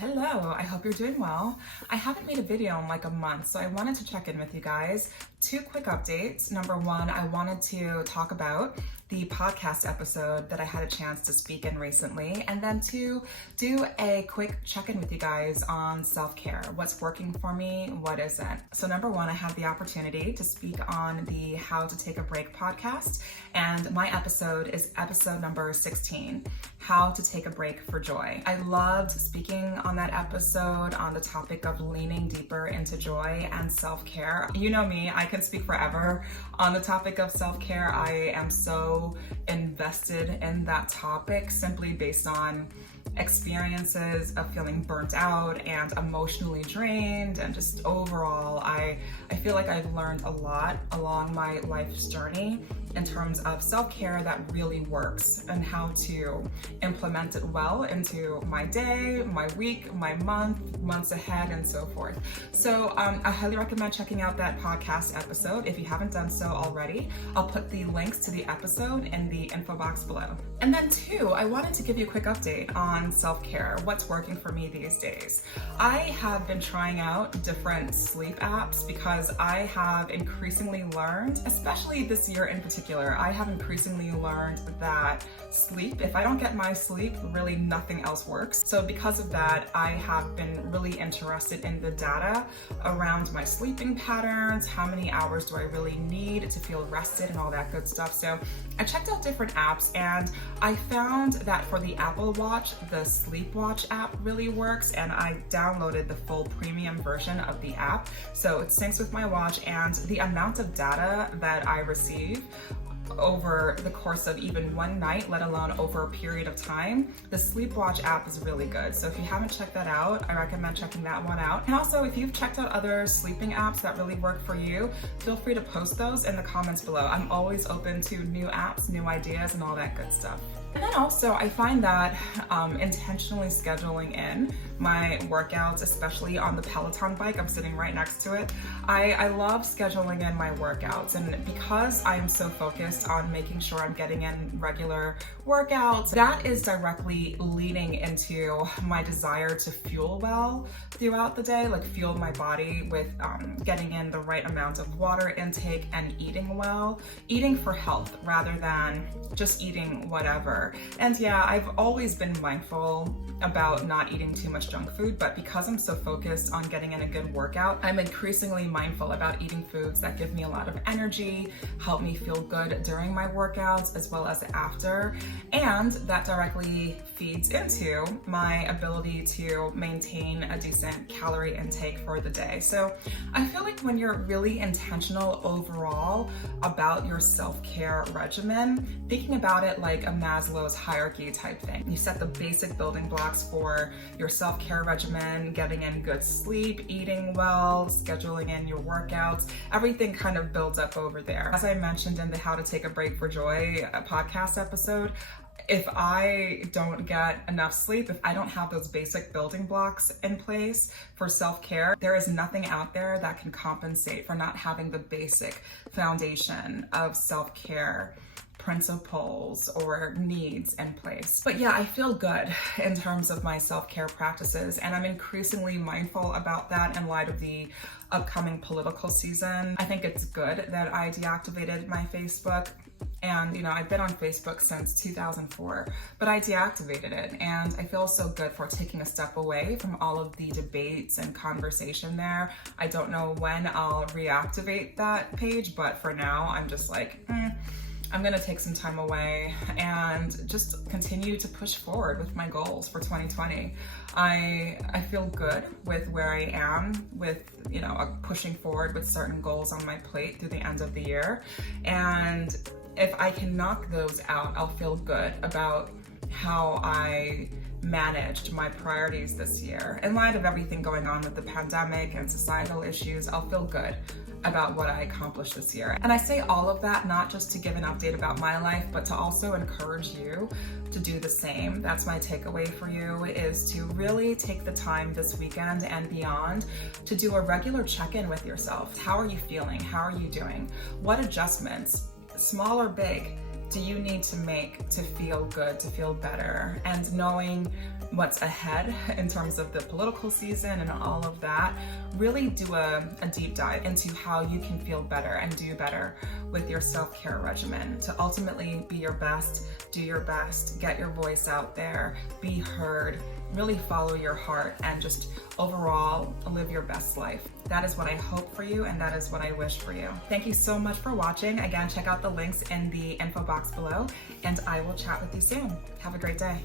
Hello, I hope you're doing well. I haven't made a video in like a month, so I wanted to check in with you guys. Two quick updates. Number one, I wanted to talk about the podcast episode that I had a chance to speak in recently, and then to do a quick check-in with you guys on self-care. What's working for me, what isn't. So number one, I had the opportunity to speak on the How to Take a Break podcast, and my episode is episode number 16, How to Take a Break for Joy. I loved speaking on that episode on the topic of leaning deeper into joy and self-care. You know me, I can speak forever on the topic of self-care. I am so invested in that topic simply based on experiences of feeling burnt out and emotionally drained, and just overall I feel like I've learned a lot along my life's journey in terms of self-care that really works and how to implement it well into my day, my week, my months ahead, and so forth. So I highly recommend checking out that podcast episode if you haven't done so already. I'll put the links to the episode in the info box below. And then two, I wanted to give you a quick update on self-care, what's working for me these days. I have been trying out different sleep apps because I have increasingly learned, especially this year in particular, I have increasingly learned that sleep, if I don't get my sleep, really nothing else works. So because of that, I have been really interested in the data around my sleeping patterns, how many hours do I really need to feel rested and all that good stuff. So I checked out different apps and I found that for the Apple Watch, the Sleep Watch app really works, and I downloaded the full premium version of the app. So it syncs with my watch, and the amount of data that I receive over the course of even one night, let alone over a period of time, the Sleep Watch app is really good. So if you haven't checked that out, I recommend checking that one out. And also, if you've checked out other sleeping apps that really work for you, feel free to post those in the comments below. I'm always open to new apps, new ideas, and all that good stuff. And then also, I find that intentionally scheduling in my workouts, especially on the Peloton bike, I'm sitting right next to it, I love scheduling in my workouts. And because I'm so focused on making sure I'm getting in regular workouts, that is directly leading into my desire to fuel well throughout the day, like fuel my body with getting in the right amount of water intake and eating well, eating for health rather than just eating whatever. And yeah, I've always been mindful about not eating too much junk food, but because I'm so focused on getting in a good workout, I'm increasingly mindful about eating foods that give me a lot of energy, help me feel good during my workouts as well as after, and that directly feeds into my ability to maintain a decent calorie intake for the day. So I feel like when you're really intentional overall about your self-care regimen, thinking about it like a Maslow's hierarchy type thing. You set the basic building blocks for your self-care regimen, getting in good sleep, eating well, scheduling in your workouts, everything kind of builds up over there. As I mentioned in the How to Take a Break for Joy podcast episode, if I don't get enough sleep, if I don't have those basic building blocks in place for self-care, there is nothing out there that can compensate for not having the basic foundation of self-care principles or needs in place. But yeah, I feel good in terms of my self-care practices, and I'm increasingly mindful about that in light of the upcoming political season. I think it's good that I deactivated my Facebook. And you know, I've been on Facebook since 2004, but I deactivated it, and I feel so good for taking a step away from all of the debates and conversation there. I don't know when I'll reactivate that page, but for now, I'm just like, I'm gonna take some time away and just continue to push forward with my goals for 2020. I feel good with where I am with, you know, pushing forward with certain goals on my plate through the end of the year. And if I can knock those out, I'll feel good about how I managed my priorities this year. In light of everything going on with the pandemic and societal issues, I'll feel good about what I accomplished this year. And I say all of that not just to give an update about my life, but to also encourage you to do the same. That's my takeaway for you, is to really take the time this weekend and beyond to do a regular check-in with yourself. How are you feeling? How are you doing? What adjustments, small or big, do you need to make to feel good, to feel better? And knowing what's ahead in terms of the political season and all of that, really do a deep dive into how you can feel better and do better with your self-care regimen to ultimately be your best, do your best, get your voice out there, be heard, really follow your heart, and just overall live your best life. That is what I hope for you, and that is what I wish for you. Thank you so much for watching. Again, check out the links in the info box below, and I will chat with you soon. Have a great day.